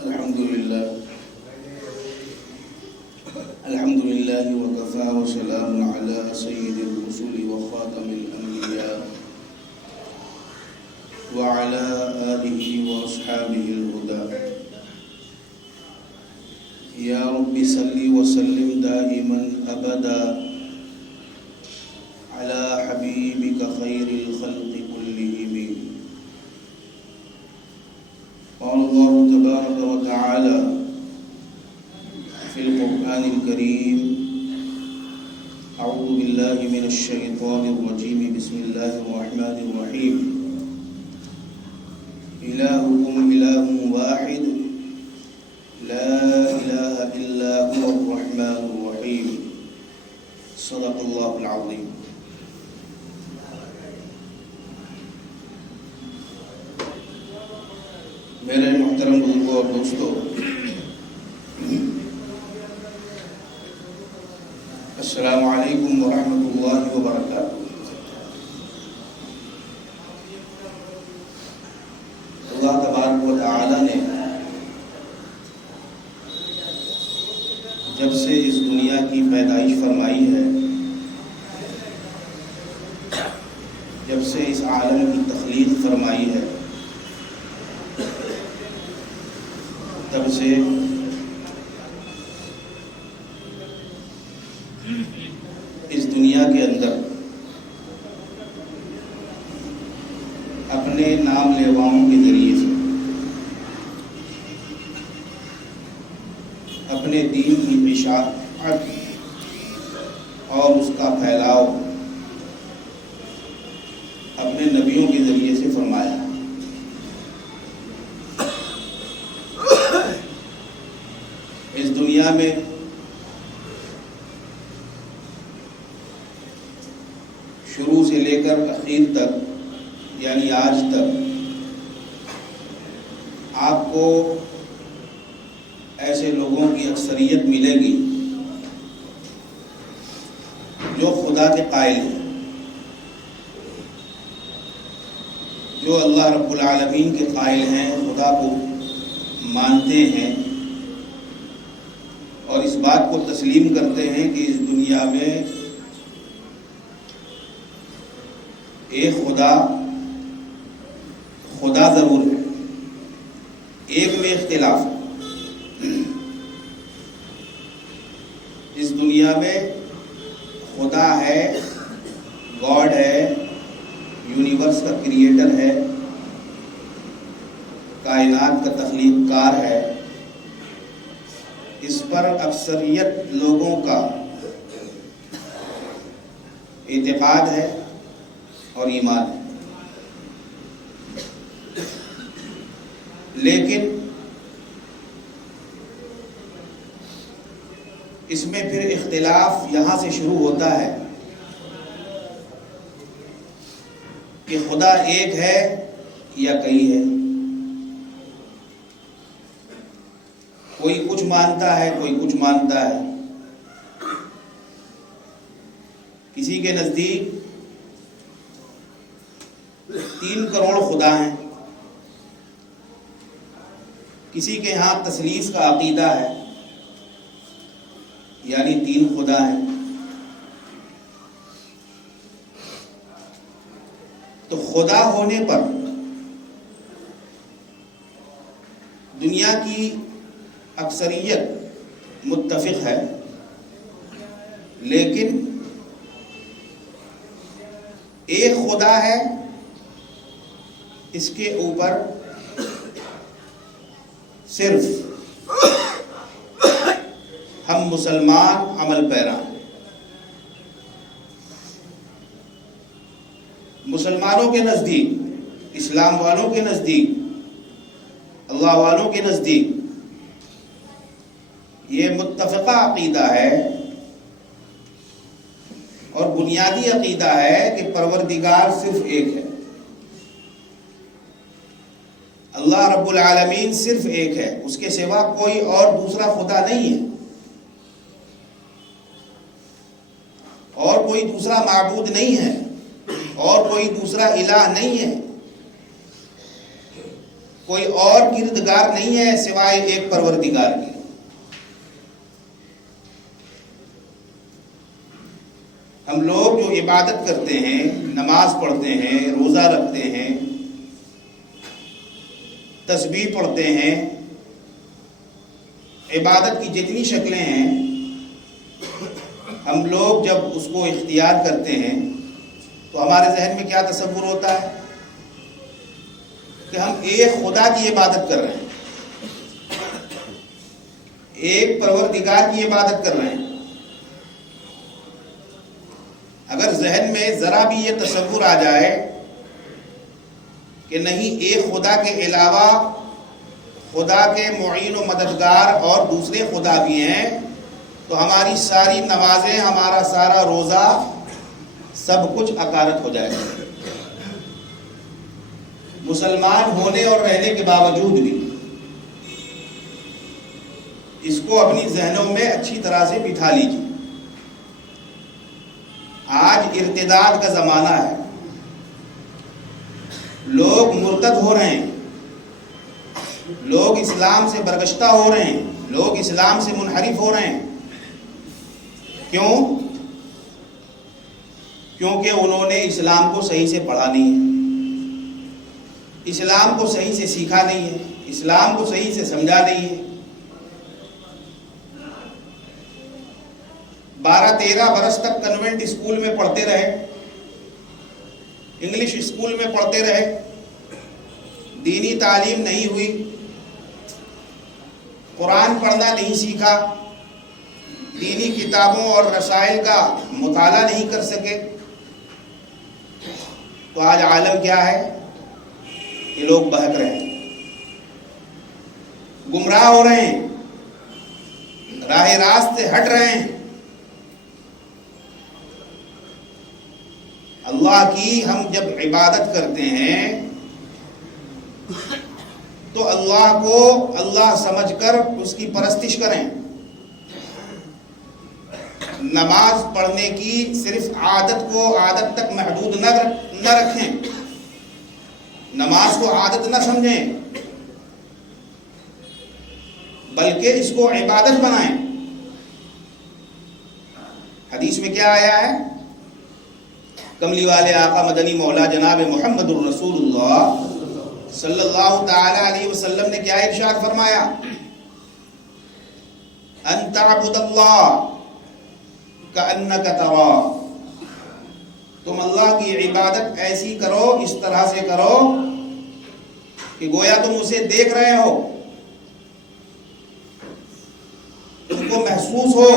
الحمد لله وكفى وسلام على سيد الرسل وخاتم الأنبياء وعلى آله وأصحابه الهدى. يا رب صل وسلم دائما أبدا على حبيبك خير الخلق كلهم. قال الله تبارك وتعالى في القرآن الكريم: أعوذ بالله من الشيطان الرجيم، بسم الله الرحمن الرحيم. إلهكم إله واحد لا إله إلا هو الرحمن الرحيم. صدق الله العظيم. میرے محترم بزرگوں اور دوستوں، السلام علیکم ورحمۃ اللہ وبرکاتہ۔ اللہ تبارک و تعالی نے جب سے اس دنیا کی پیدائش فرمائی ہے، جب سے اس عالم کی تخلیق فرمائی ہے، تب سے اس دنیا کے اندر اپنے نام لیواؤں کے ذریعے سے اپنے دین کی اشاعت اور اس کا پھیلاؤ اپنے نبیوں کے ذریعے سے فرمایا۔ اس دنیا میں شروع سے لے کر اخیر تک، یعنی آج تک، آپ کو ایسے لوگوں کی اکثریت ملے گی جو خدا کے قائل ہیں، جو اللہ رب العالمین کے قائل ہیں، خدا کو مانتے ہیں اور اس بات کو تسلیم کرتے ہیں کہ اس دنیا میں ایک خدا ضرور ہے، ایک میں اختلاف ہے۔ اس دنیا میں خدا ہے، گاڈ ہے، یونیورس کا کریٹر ہے، کائنات کا تخلیق کار ہے، اس پر اکثریت لوگوں کا اعتقاد ہے اور ایمان ہے۔ لیکن اس میں پھر اختلاف یہاں سے شروع ہوتا ہے کہ خدا ایک ہے یا کئی ہے۔ کوئی کچھ مانتا ہے، کوئی کچھ مانتا ہے۔ کسی کے نزدیک 3 کروڑ خدا ہیں، کسی کے ہاں تثلیث کا عقیدہ ہے، یعنی 3 خدا ہیں۔ تو خدا ہونے پر دنیا کی اکثریت متفق ہے، لیکن ایک خدا ہے، اس کے اوپر صرف ہم مسلمان عمل پیرا ہیں۔ مسلمانوں کے نزدیک، اسلام والوں کے نزدیک، اللہ والوں کے نزدیک یہ متفقہ عقیدہ ہے اور بنیادی عقیدہ ہے کہ پروردگار صرف ایک ہے، اللہ رب العالمین صرف ایک ہے، اس کے سوا کوئی اور دوسرا خدا نہیں ہے، اور کوئی دوسرا معبود نہیں ہے، اور کوئی دوسرا الہ نہیں ہے، کوئی اور کردگار نہیں ہے سوائے ایک پروردگار کے. ہم لوگ جو عبادت کرتے ہیں، نماز پڑھتے ہیں، روزہ رکھتے ہیں، تسبیح پڑھتے ہیں، عبادت کی جتنی شکلیں ہیں، ہم لوگ جب اس کو اختیار کرتے ہیں تو ہمارے ذہن میں کیا تصور ہوتا ہے کہ ہم ایک خدا کی عبادت کر رہے ہیں، ایک پروردگار کی عبادت کر رہے ہیں. اگر ذہن میں ذرا بھی یہ تصور آ جائے کہ نہیں، ایک خدا کے علاوہ خدا کے معین و مددگار اور دوسرے خدا بھی ہیں، تو ہماری ساری نمازیں، ہمارا سارا روزہ، سب کچھ عکارت ہو جائے گا. مسلمان ہونے اور رہنے کے باوجود بھی اس کو اپنی ذہنوں میں اچھی طرح سے بٹھا لیجیے. آج ارتداد کا زمانہ ہے، لوگ مرتد ہو رہے ہیں، لوگ اسلام سے برگشتہ ہو رہے ہیں، لوگ اسلام سے منحرف ہو رہے ہیں. کیوں؟ کیونکہ انہوں نے اسلام کو صحیح سے پڑھا نہیں ہے، اسلام کو صحیح سے سیکھا نہیں ہے، اسلام کو صحیح سے سمجھا نہیں ہے. 12-13 برس تک کنوینٹ اسکول میں پڑھتے رہے، انگلش اسکول میں پڑھتے رہے، دینی تعلیم نہیں ہوئی، قرآن پڑھنا نہیں سیکھا، دینی کتابوں اور رسائل کا مطالعہ نہیں کر سکے. تو آج عالم کیا ہے کہ لوگ بہک رہے ہیں، گمراہ ہو رہے ہیں، راہ راست سے ہٹ رہے ہیں. اللہ کی ہم جب عبادت کرتے ہیں تو اللہ کو اللہ سمجھ کر اس کی پرستش کریں. نماز پڑھنے کی صرف عادت کو عادت تک محدود نہ رکھیں، نماز کو عادت نہ سمجھیں، بلکہ اس کو عبادت بنائیں. حدیث میں کیا آیا ہے؟ کملی والے آقا مدنی مولا جناب محمد الرسول اللہ صلی اللہ تعالی علیہ وسلم نے کیا ارشاد فرمایا؟ ان تعبد اللہ کأنک تراہ، تم اللہ کی عبادت ایسی کرو، اس طرح سے کرو کہ گویا تم اسے دیکھ رہے ہو، تم کو محسوس ہو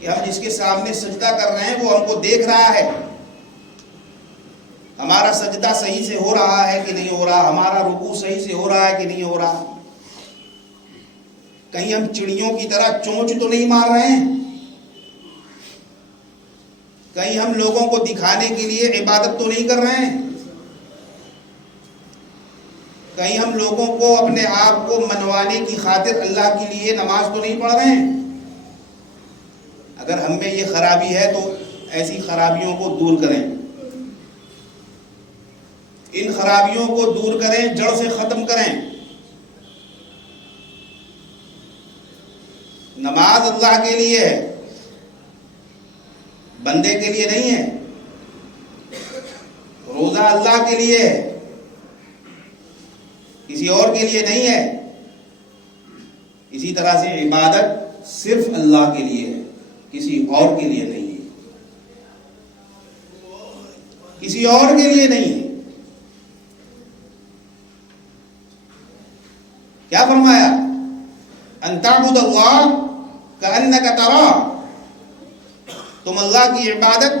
کہ ہم جس کے سامنے سجدہ کر رہے ہیں وہ ہم کو دیکھ رہا ہے، ہمارا سجدہ صحیح سے ہو رہا ہے کہ نہیں ہو رہا، ہمارا رکوع صحیح سے ہو رہا ہے کہ نہیں ہو رہا، کہیں ہم چڑیوں کی طرح چونچ تو نہیں مار رہے ہیں، کہیں ہم لوگوں کو دکھانے کے لیے عبادت تو نہیں کر رہے ہیں، کہیں ہم لوگوں کو اپنے آپ کو منوانے کی خاطر اللہ کے لیے نماز تو نہیں پڑھ رہے ہیں. اگر ہم میں یہ خرابی ہے تو ایسی خرابیوں کو دور کریں، ان خرابیوں کو دور کریں، جڑ سے ختم کریں. نماز اللہ کے لیے ہے، بندے کے لیے نہیں ہے. روزہ اللہ کے لیے ہے، کسی اور کے لیے نہیں ہے. اسی طرح سے عبادت صرف اللہ کے لیے ہے، کسی اور کے لیے نہیں ہے، کسی اور کے لیے نہیں ہے. کیا فرمایا؟ ان تعبد اللہ کأنک تراہ، تم اللہ کی عبادت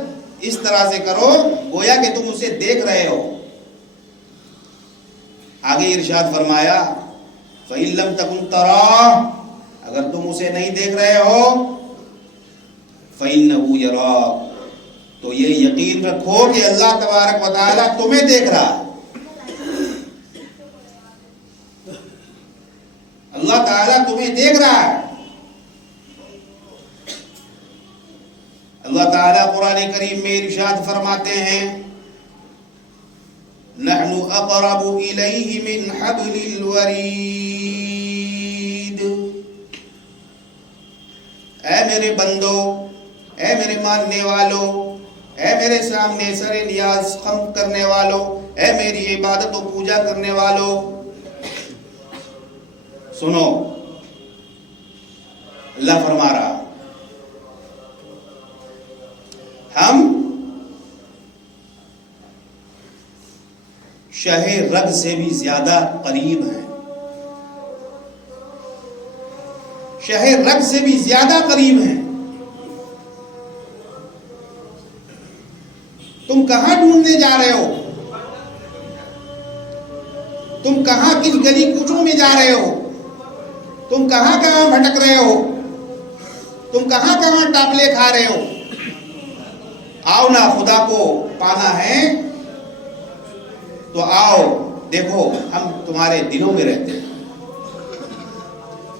اس طرح سے کرو گویا کہ تم اسے دیکھ رہے ہو. آگے ارشاد فرمایا فَإِن لَمْ تَكُنْ تَرَاهُ، اگر تم اسے نہیں دیکھ رہے ہو فَإِنَّهُ يَرَاكَ، تو یہ یقین رکھو کہ اللہ تبارک و تعالی تمہیں دیکھ رہا ہے. اللہ تعالیٰ تمہیں دیکھ رہا ہے. اللہ تعالیٰ قرآن کریم میں ارشاد فرماتے ہیں نحن اقرب الیہ من حبل الورید. اے میرے بندو، اے میرے ماننے والو، اے میرے سامنے سر نیاز خم کرنے والو، اے میری عبادت و پوجا کرنے والو، سنو. اللہ فرما رہا ہم شہ رگ سے بھی زیادہ قریب ہیں، شہ رگ سے بھی زیادہ قریب ہیں. تم کہاں ڈھونڈنے جا رہے ہو؟ تم کہاں کس گلی کوچوں میں جا رہے ہو؟ تم کہاں کہاں بھٹک رہے ہو؟ تم کہاں کہاں ٹاپلے کھا رہے ہو؟ آؤ نا، خدا کو پانا ہے تو آؤ. دیکھو ہم تمہارے دلوں میں رہتے ہیں،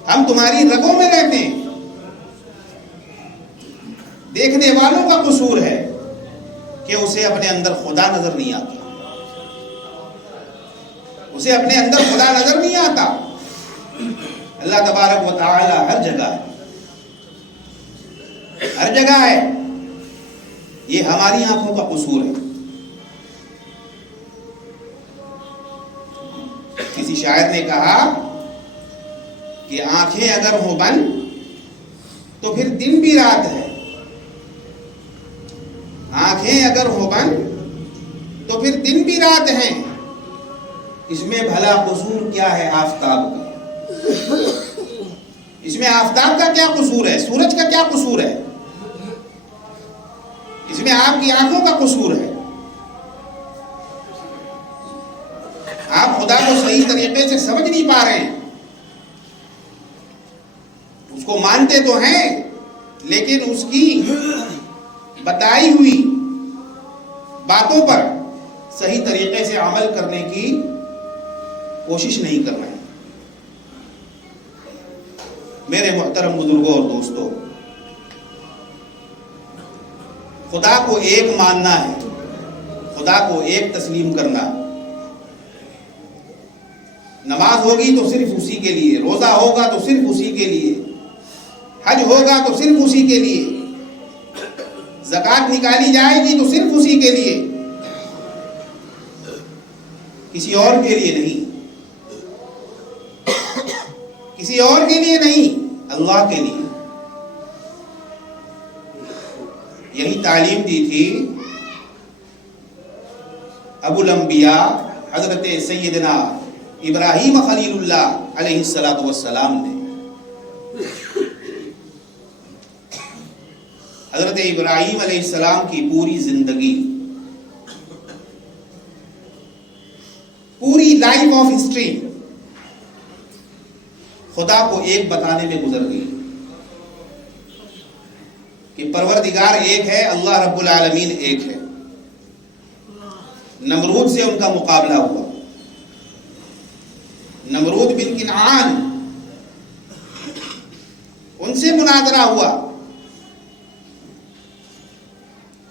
ہم تمہاری رگوں میں رہتے ہیں. دیکھنے والوں کا قصور ہے کہ اسے اپنے اندر خدا نظر نہیں آتا، اسے اپنے اندر خدا نظر نہیں آتا. اللہ تبارک و تعالی ہر جگہ ہے، ہر جگہ ہے. یہ ہماری آنکھوں کا قصور ہے. کسی شاعر نے کہا کہ آنکھیں اگر ہوں بند تو پھر دن بھی رات ہے، آنکھیں اگر ہوں بند تو پھر دن بھی رات ہیں. اس میں بھلا قصور کیا ہے آفتاب کا؟ اس میں آفتاب کا کیا قصور ہے؟ سورج کا کیا قصور ہے؟ اس میں آپ کی آنکھوں کا قصور ہے. آپ خدا کو صحیح طریقے سے سمجھ نہیں پا رہے ہیں. اس کو مانتے تو ہیں لیکن اس کی بتائی ہوئی باتوں پر صحیح طریقے سے عمل کرنے کی کوشش نہیں کر رہے ہیں. میرے محترم بزرگوں اور دوستوں، خدا کو ایک ماننا ہے، خدا کو ایک تسلیم کرنا. نماز ہوگی تو صرف اسی کے لیے، روزہ ہوگا تو صرف اسی کے لیے، حج ہوگا تو صرف اسی کے لیے، زکوٰۃ نکالی جائے گی تو صرف اسی کے لیے، کسی اور کے لیے نہیں، کسی اور کے لیے نہیں، اللہ کے لیے. یہی تعلیم دی تھی ابو الانبیاء حضرت سیدنا ابراہیم خلیل اللہ علیہ السلام نے. حضرت ابراہیم علیہ السلام کی پوری زندگی، پوری لائف آف ہسٹری خدا کو ایک بتانے میں گزر گئی کہ پروردگار ایک ہے، اللہ رب العالمین ایک ہے. نمرود سے ان کا مقابلہ ہوا. نمرود بن کنعان، ان سے مناظرہ ہوا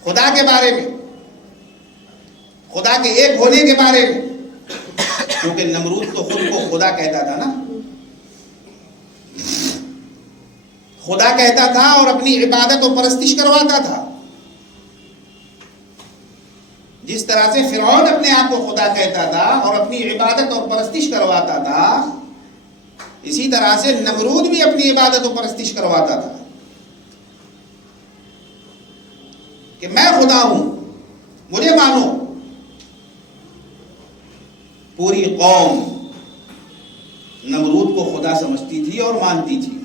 خدا کے بارے میں، خدا کے ایک ہونے کے بارے میں. کیونکہ نمرود تو خود کو خدا کہتا تھا نا، خدا کہتا تھا اور اپنی عبادت و پرستش کرواتا تھا. جس طرح سے فرعون اپنے آپ کو خدا کہتا تھا اور اپنی عبادت اور پرستش کرواتا تھا، اسی طرح سے نمرود بھی اپنی عبادت و پرستش کرواتا تھا کہ میں خدا ہوں، مجھے مانو. پوری قوم نمرود کو خدا سمجھتی تھی اور مانتی تھی.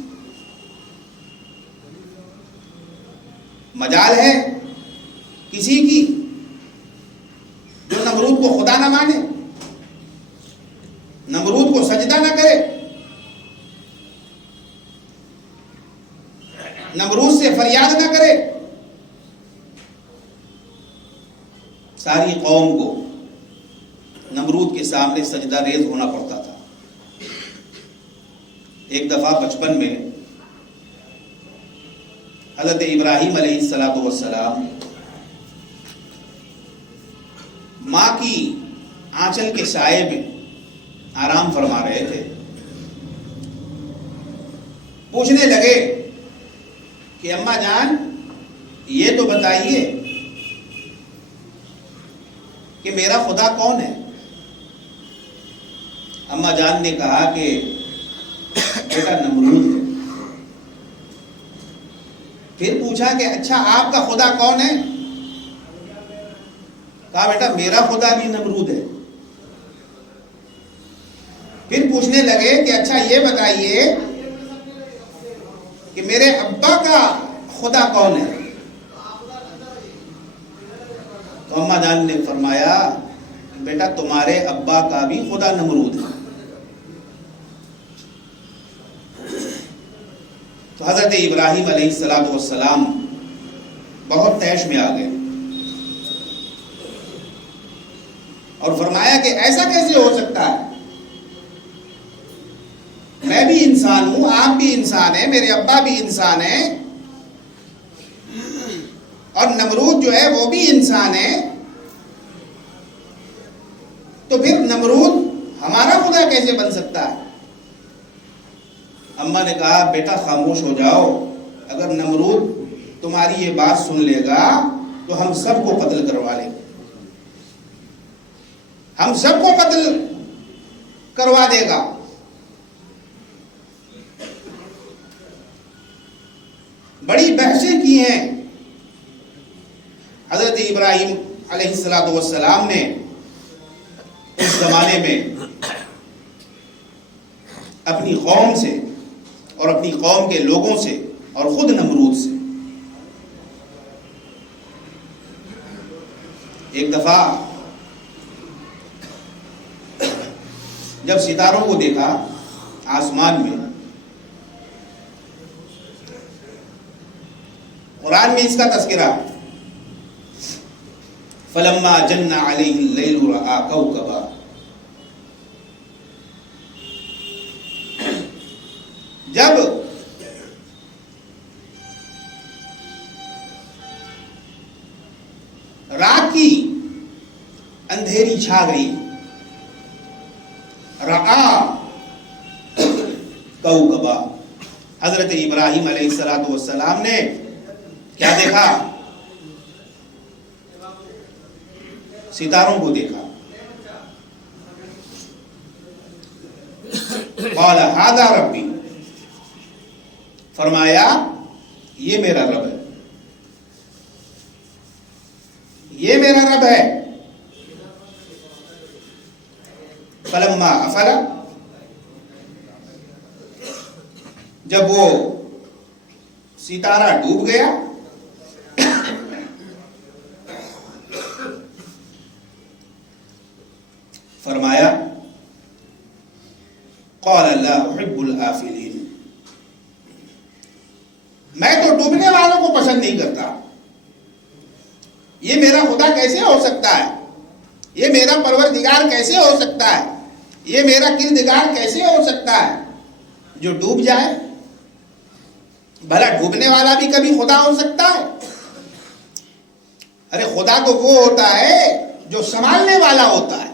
مجال ہے کسی کی جو نمرود کو خدا نہ مانے، نمرود کو سجدہ نہ کرے، نمرود سے فریاد نہ کرے. ساری قوم کو نمرود کے سامنے سجدہ ریز ہونا پڑتا تھا. ایک دفعہ بچپن میں حضرت ابراہیم علیہ السلام ماں کی آنچل کے سائے میں آرام فرما رہے تھے. پوچھنے لگے کہ اماں جان یہ تو بتائیے کہ میرا خدا کون ہے؟ اماں جان نے کہا کہ بیٹا نمرود ہے. پھر پوچھا کہ اچھا آپ کا خدا کون ہے؟ کہا بیٹا میرا خدا بھی نمرود ہے. پھر پوچھنے لگے کہ اچھا یہ بتائیے کہ میرے ابا کا خدا کون ہے؟ تو اماں جان نے فرمایا بیٹا تمہارے ابا کا بھی خدا نمرود ہے. تو حضرت ابراہیم علیہ السلام بہت طیش میں آ گئے اور فرمایا کہ ایسا کیسے ہو سکتا ہے؟ میں بھی انسان ہوں، آپ بھی انسان ہیں، میرے ابا بھی انسان ہیں، اور نمرود جو ہے وہ بھی انسان ہے، تو پھر نمرود ہمارا خدا کیسے بن سکتا ہے؟ اماں نے کہا بیٹا خاموش ہو جاؤ، اگر نمرود تمہاری یہ بات سن لے گا تو ہم سب کو قتل کروا لے گا، ہم سب کو قتل کروا دے گا. بڑی بحثیں کی ہیں حضرت ابراہیم علیہ السلام نے اس زمانے میں اپنی قوم سے اور اپنی قوم کے لوگوں سے اور خود نمرود سے. ایک دفعہ جب ستاروں کو دیکھا آسمان میں، قرآن میں اس کا تذکرہ فلما جن علیہ اللیل رأى کوکبا، جب رات کی اندھیری چھا گئی، رأى کوکبا، حضرت ابراہیم علیہ السلام نے کیا دیکھا؟ ستاروں کو دیکھا. قال ھذا ربی، فرمایا یہ میرا رب ہے، یہ میرا رب ہے. فلما افل، جب وہ ستارہ ڈوب گیا، فرمایا قال لا احب الآفلین، میں تو ڈوبنے والوں کو پسند نہیں کرتا. یہ میرا خدا کیسے ہو سکتا ہے؟ یہ میرا پروردگار کیسے ہو سکتا ہے؟ یہ میرا کردگار کیسے ہو سکتا ہے جو ڈوب جائے؟ بھلا ڈوبنے والا بھی کبھی خدا ہو سکتا ہے؟ ارے خدا تو وہ ہوتا ہے جو سنبھالنے والا ہوتا ہے،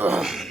Ugh.